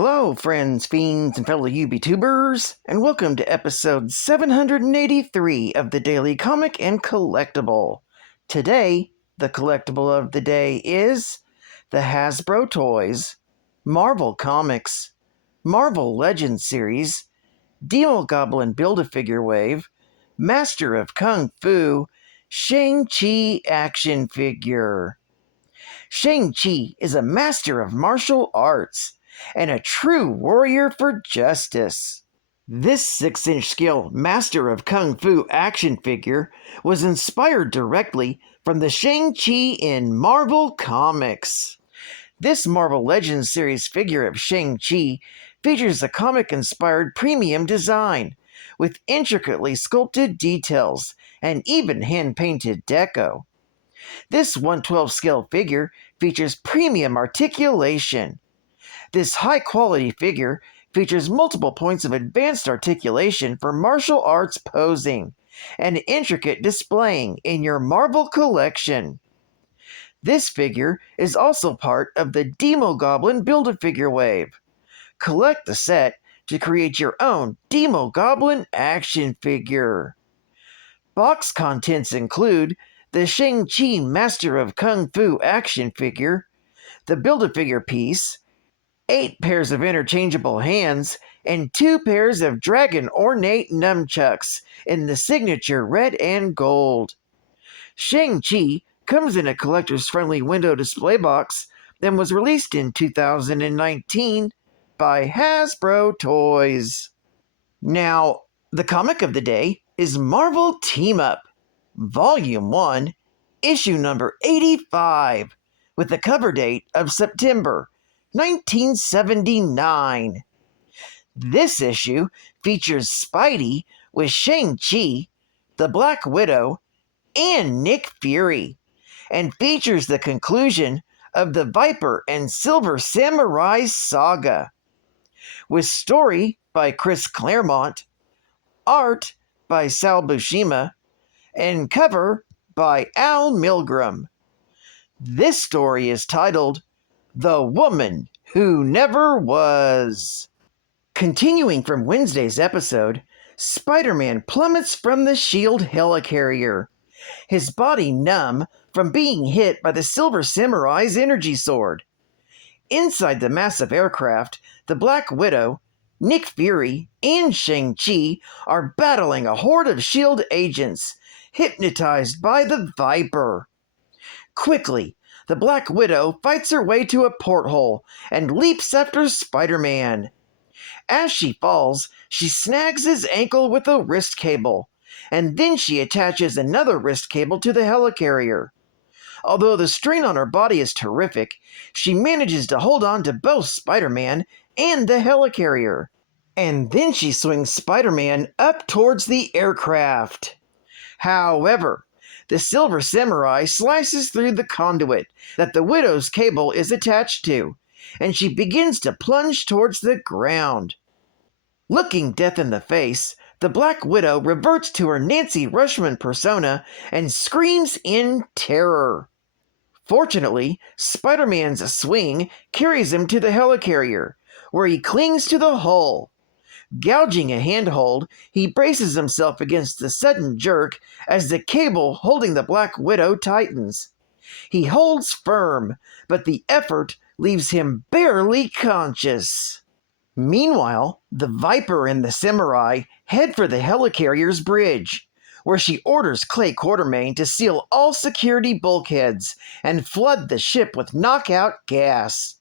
Hello, friends, fiends, and fellow UBTubers, and welcome to episode 783 of the Daily Comic and Collectible. Today, the collectible of the day is the Hasbro Toys, Marvel Comics, Marvel Legends Series, Demogoblin Build-A-Figure Wave, Master of Kung Fu, Shang-Chi Action Figure. Shang-Chi is a master of martial arts and a true warrior for justice. This 6-inch scale Master of Kung Fu action figure was inspired directly from the Shang-Chi in Marvel Comics. This Marvel Legends series figure of Shang-Chi features a comic-inspired premium design with intricately sculpted details and even hand-painted deco. This 1/12 scale figure features premium articulation. This high-quality figure features multiple points of advanced articulation for martial arts posing and intricate displaying in your Marvel collection. This figure is also part of the Demogoblin Build-A-Figure wave. Collect the set to create your own Demogoblin action figure. Box contents include the Shang-Chi Master of Kung Fu action figure, the Build-A-Figure piece, 8 pairs of interchangeable hands, and 2 pairs of dragon ornate nunchucks in the signature red and gold. Shang-Chi comes in a collector's friendly window display box and was released in 2019 by Hasbro Toys. Now, the comic of the day is Marvel Team Up, Volume 1, Issue number 85, with the cover date of September 1979. This issue features Spidey with Shang-Chi, the Black Widow, and Nick Fury, and features the conclusion of the Viper and Silver Samurai saga, with story by Chris Claremont, art by Sal Buscema, and cover by Al Milgrom. This story is titled The Woman Who Never Was. Continuing from Wednesday's episode, Spider-Man plummets from the S.H.I.E.L.D. helicarrier, his body numb from being hit by the Silver Samurai's energy sword. Inside the massive aircraft, the Black Widow, Nick Fury, and Shang-Chi are battling a horde of S.H.I.E.L.D. agents, hypnotized by the Viper. Quickly, the Black Widow fights her way to a porthole and leaps after Spider-Man. As she falls, she snags his ankle with a wrist cable, and then she attaches another wrist cable to the helicarrier. Although the strain on her body is terrific, she manages to hold on to both Spider-Man and the helicarrier. And then she swings Spider-Man up towards the aircraft. However, the Silver Samurai slices through the conduit that the Widow's cable is attached to, and she begins to plunge towards the ground. Looking death in the face, the Black Widow reverts to her Nancy Rushman persona and screams in terror. Fortunately, Spider-Man's swing carries him to the helicarrier, where he clings to the hull. Gouging a handhold, he braces himself against the sudden jerk as the cable holding the Black Widow tightens. He holds firm, but the effort leaves him barely conscious. Meanwhile, the Viper and the Samurai head for the helicarrier's bridge, where she orders Clay Quartermain to seal all security bulkheads and flood the ship with knockout gas.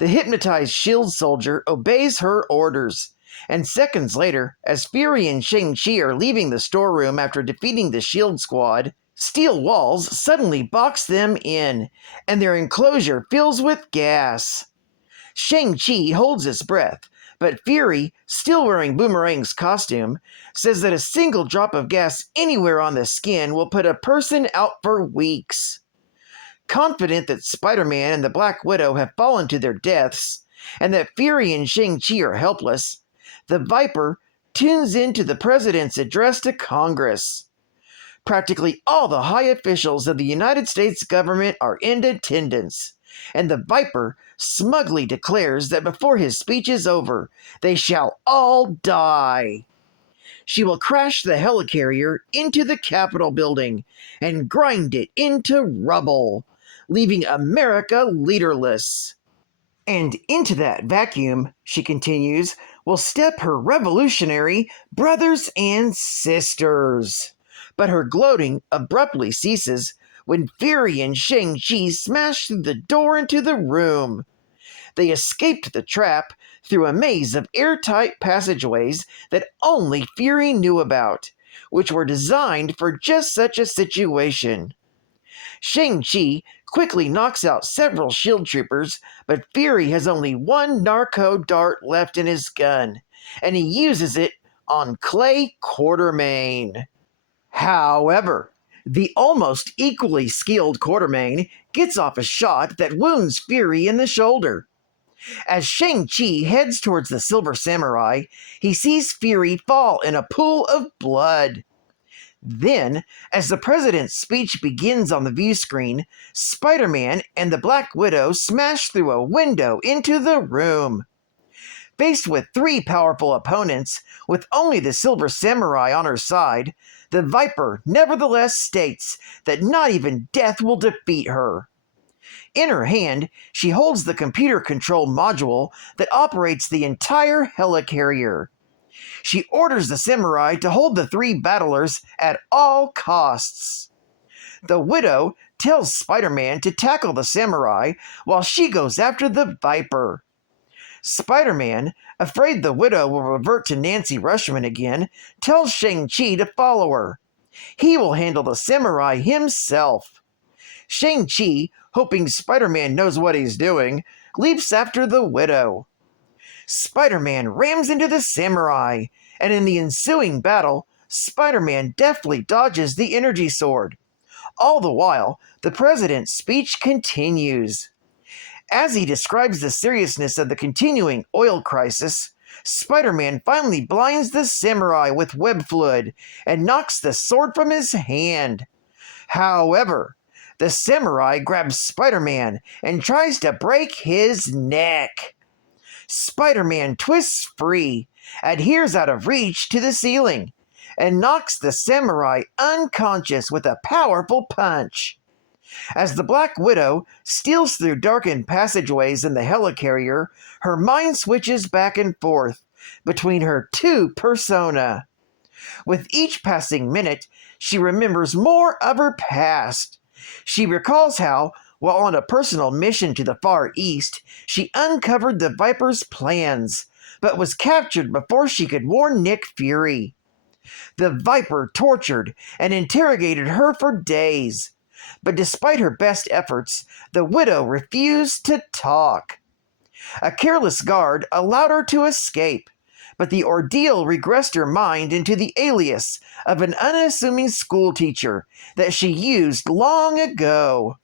The hypnotized S.H.I.E.L.D. soldier obeys her orders, and seconds later, as Fury and Shang-Chi are leaving the storeroom after defeating the S.H.I.E.L.D. squad, steel walls suddenly box them in, and their enclosure fills with gas. Shang-Chi holds his breath, but Fury, still wearing Boomerang's costume, says that a single drop of gas anywhere on the skin will put a person out for weeks. Confident that Spider-Man and the Black Widow have fallen to their deaths, and that Fury and Shang-Chi are helpless, the Viper tunes into the President's address to Congress. Practically all the high officials of the United States government are in attendance, and the Viper smugly declares that before his speech is over, they shall all die. She will crash the helicarrier into the Capitol building and grind it into rubble, leaving America leaderless. And into that vacuum, she continues, will step her revolutionary brothers and sisters. But her gloating abruptly ceases when Fury and Shang-Chi smash through the door into the room. They escaped the trap through a maze of airtight passageways that only Fury knew about, which were designed for just such a situation. Shang-Chi quickly knocks out several shield troopers, but Fury has only one narco dart left in his gun, and he uses it on Clay Quartermain. However, the almost equally skilled Quartermain gets off a shot that wounds Fury in the shoulder. As Shang-Chi heads towards the Silver Samurai, he sees Fury fall in a pool of blood. Then, as the president's speech begins on the view screen, Spider-Man and the Black Widow smash through a window into the room. Faced with three powerful opponents, with only the Silver Samurai on her side, the Viper nevertheless states that not even death will defeat her. In her hand, she holds the computer control module that operates the entire helicarrier. She orders the samurai to hold the three battlers at all costs. The Widow tells Spider-Man to tackle the samurai while she goes after the Viper. Spider-Man, afraid the Widow will revert to Nancy Rushman again, tells Shang-Chi to follow her. He will handle the samurai himself. Shang-Chi, hoping Spider-Man knows what he's doing, leaps after the Widow. Spider-Man rams into the samurai, and in the ensuing battle, Spider-Man deftly dodges the energy sword. All the while, the president's speech continues. As he describes the seriousness of the continuing oil crisis, Spider-Man finally blinds the samurai with web fluid and knocks the sword from his hand. However, the samurai grabs Spider-Man and tries to break his neck. Spider-Man twists free, adheres out of reach to the ceiling, and knocks the samurai unconscious with a powerful punch. As the Black Widow steals through darkened passageways in the helicarrier, her mind switches back and forth between her two persona. With each passing minute, she remembers more of her past. She recalls how, while on a personal mission to the Far East, she uncovered the Viper's plans, but was captured before she could warn Nick Fury. The Viper tortured and interrogated her for days, but despite her best efforts, the Widow refused to talk. A careless guard allowed her to escape, but the ordeal regressed her mind into the alias of an unassuming schoolteacher that she used long ago.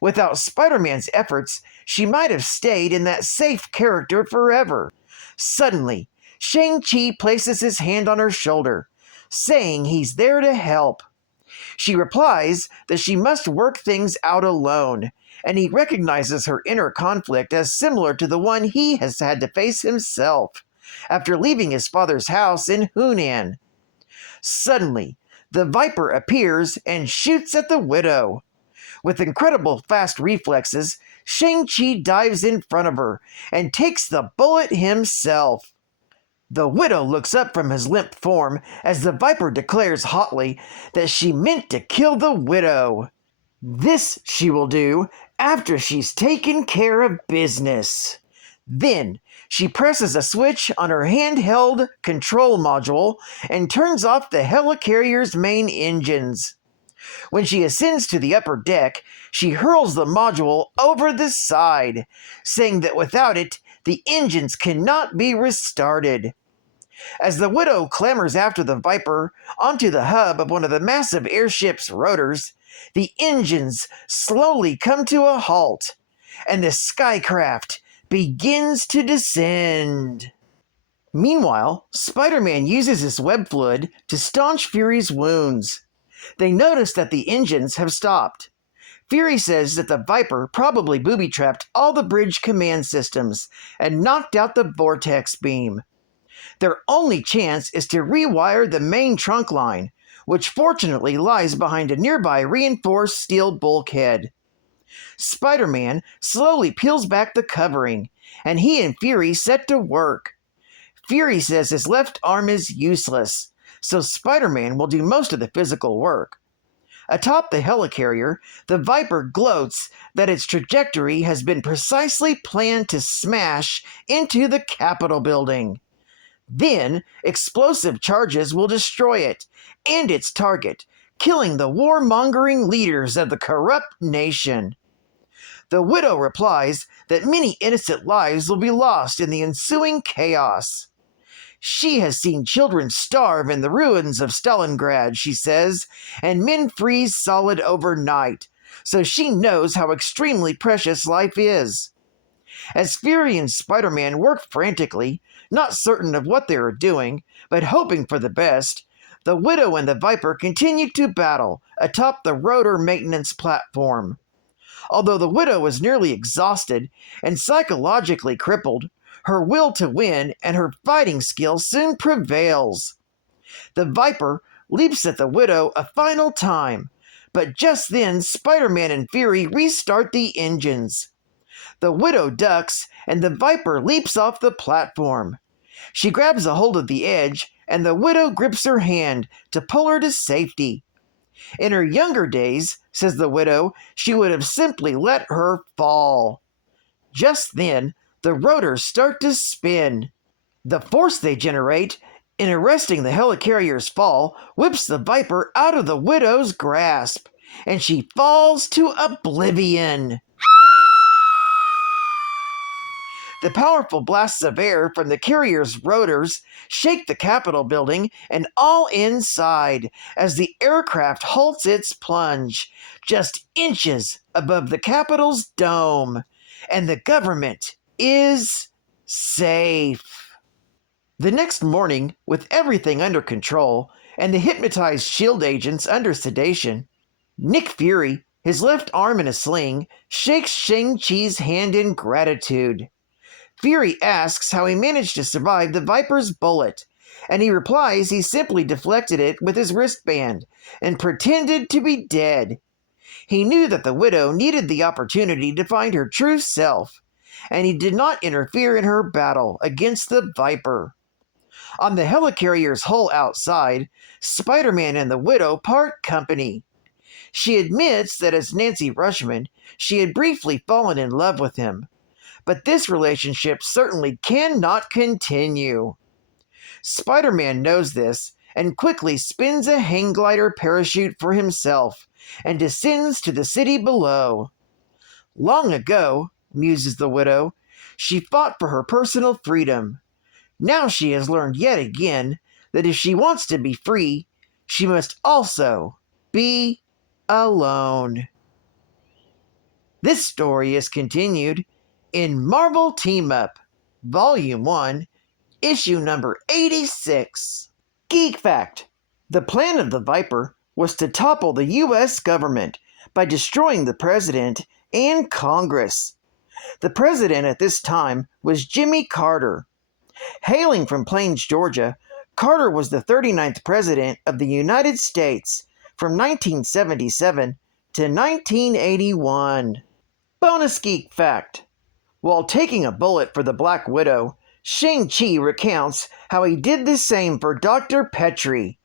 Without Spider-Man's efforts, she might have stayed in that safe character forever. Suddenly, Shang-Chi places his hand on her shoulder, saying he's there to help. She replies that she must work things out alone, and he recognizes her inner conflict as similar to the one he has had to face himself after leaving his father's house in Hunan. Suddenly, the Viper appears and shoots at the Widow. With incredible fast reflexes, Shang-Chi dives in front of her and takes the bullet himself. The Widow looks up from his limp form as the Viper declares hotly that she meant to kill the Widow. This she will do after she's taken care of business. Then she presses a switch on her handheld control module and turns off the helicarrier's main engines. When she ascends to the upper deck, she hurls the module over the side, saying that without it, the engines cannot be restarted. As the Widow clambers after the Viper onto the hub of one of the massive airship's rotors, the engines slowly come to a halt, and the skycraft begins to descend. Meanwhile, Spider-Man uses his web fluid to staunch Fury's wounds. They notice that the engines have stopped. Fury says that the Viper probably booby-trapped all the bridge command systems and knocked out the vortex beam. Their only chance is to rewire the main trunk line, which fortunately lies behind a nearby reinforced steel bulkhead. Spider-Man slowly peels back the covering, and he and Fury set to work. Fury says his left arm is useless, so Spider-Man will do most of the physical work. Atop the helicarrier, the Viper gloats that its trajectory has been precisely planned to smash into the Capitol building. Then, explosive charges will destroy it and its target, killing the warmongering leaders of the corrupt nation. The Widow replies that many innocent lives will be lost in the ensuing chaos. She has seen children starve in the ruins of Stalingrad, she says, and men freeze solid overnight, so she knows how extremely precious life is. As Fury and Spider-Man work frantically, not certain of what they are doing, but hoping for the best, the Widow and the Viper continue to battle atop the rotor maintenance platform. Although the Widow is nearly exhausted and psychologically crippled, her will to win and her fighting skill soon prevails. The Viper leaps at the Widow a final time, but just then Spider-Man and Fury restart the engines. The Widow ducks, and the Viper leaps off the platform. She grabs a hold of the edge, and the Widow grips her hand to pull her to safety. In her younger days, says the Widow, she would have simply let her fall. Just then, the rotors start to spin. The force they generate in arresting the helicarrier's fall whips the Viper out of the Widow's grasp, and she falls to oblivion. The powerful blasts of air from the carrier's rotors shake the Capitol building and all inside as the aircraft halts its plunge, just inches above the Capitol's dome, and the government is safe. The next morning, with everything under control and the hypnotized SHIELD agents under sedation, Nick Fury, his left arm in a sling, shakes Shang-Chi's hand in gratitude. Fury asks how he managed to survive the Viper's bullet, and he replies he simply deflected it with his wristband and pretended to be dead. He knew that the Widow needed the opportunity to find her true self, and he did not interfere in her battle against the Viper. On the helicarrier's hull outside, Spider-Man and the Widow part company. She admits that as Nancy Rushman, she had briefly fallen in love with him, but this relationship certainly cannot continue. Spider-Man knows this and quickly spins a hang glider parachute for himself and descends to the city below. Long ago, muses the Widow, she fought for her personal freedom. Now she has learned yet again that if she wants to be free, she must also be alone. This story is continued in Marvel Team Up, Volume 1, Issue number 86. Geek Fact: the plan of the Viper was to topple the U.S. government by destroying the President and Congress. The President at this time was Jimmy Carter. Hailing from Plains, Georgia, Carter was the 39th President of the United States from 1977 to 1981. Bonus Geek Fact: while taking a bullet for the Black Widow, Shang-Chi recounts how he did the same for Dr. Petrie.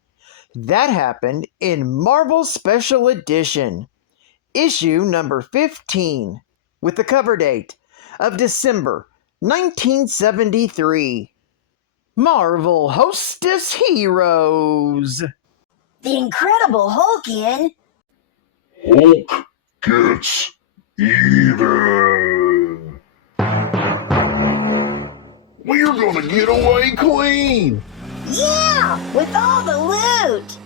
That happened in Marvel Special Edition, issue number 15, with the cover date of December 1973. Marvel Hostess Heroes. The Incredible Hulk in Hulk gets even. We're gonna get away clean. Yeah, with all the loot.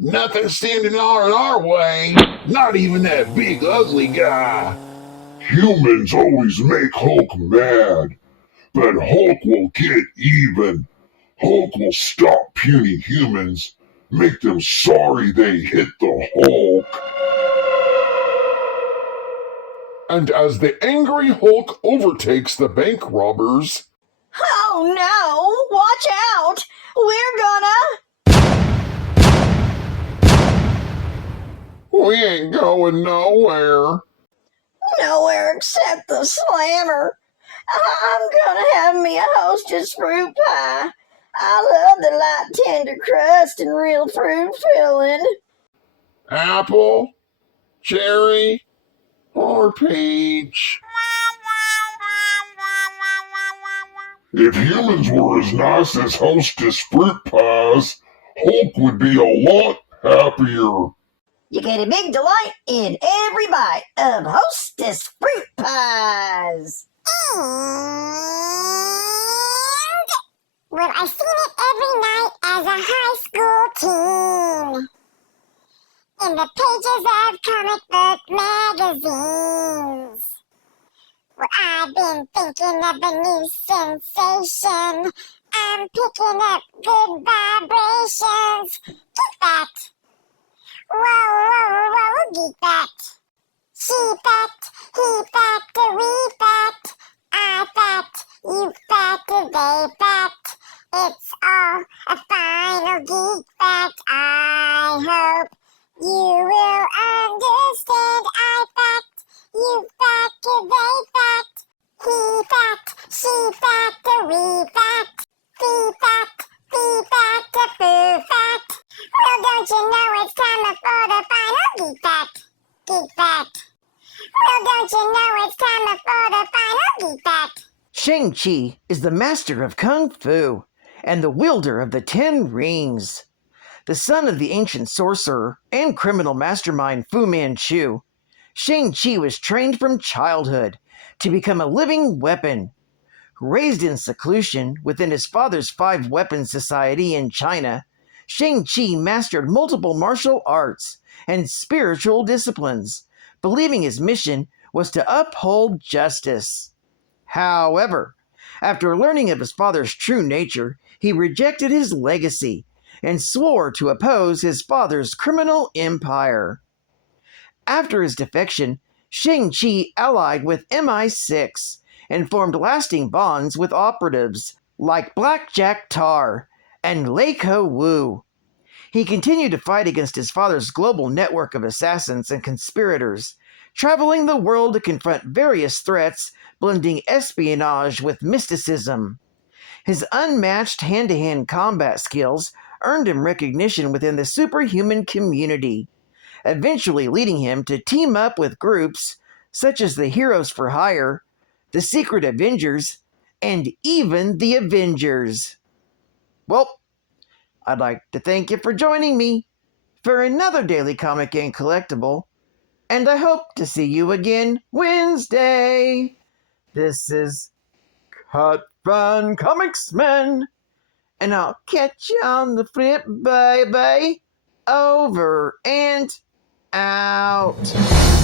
Nothing standing in our way. Not even that big ugly guy. Humans always make Hulk mad, but Hulk will get even. Hulk will stop puny humans, make them sorry they hit the Hulk. And as the angry Hulk overtakes the bank robbers, Oh no! Watch out! we ain't going nowhere. Nowhere except the slammer. I'm gonna have me a hostess fruit pie. I love the light tender crust and real fruit filling. Apple, cherry, or peach. If humans were as nice as Hostess fruit pies, Hulk would be a lot happier. You get a big delight in every bite of hostess fruit pies. Well, I seen it every night as a high school teen. In the pages of comic book magazines. Well, I've been thinking of a new sensation. I'm picking up good vibrations. Geek fact. Whoa, whoa, whoa, geek fact. She fact, he fact, we fact. I fact, you fact, they fact. It's all a final geek fact. I hope you will understand. I fact, you fact, they fact. He fact, she fact, we fact. Fee fact, fee fact, foo fact. Well, don't you know it's time for the final geek fact? Geek fact. Well, don't you know it's time for the final geek fact? Shang-Chi is the master of Kung Fu and the wielder of the 10 Rings. The son of the ancient sorcerer and criminal mastermind Fu Manchu, Shang-Chi was trained from childhood to become a living weapon. Raised in seclusion within his father's 5-weapon society in China, Shang-Chi mastered multiple martial arts and spiritual disciplines, believing his mission was to uphold justice. However, after learning of his father's true nature, he rejected his legacy and swore to oppose his father's criminal empire. After his defection, Shang-Chi allied with MI6 and formed lasting bonds with operatives like Blackjack Tar and Leiko Wu. He continued to fight against his father's global network of assassins and conspirators, traveling the world to confront various threats, blending espionage with mysticism. His unmatched hand-to-hand combat skills earned him recognition within the superhuman community, eventually leading him to team up with groups such as the Heroes for Hire, the Secret Avengers, and even the Avengers. Well, I'd like to thank you for joining me for another Daily Comic and Collectible, and I hope to see you again Wednesday. This is Cut Fun Comics Men, and I'll catch you on the flip, baby. Over and out.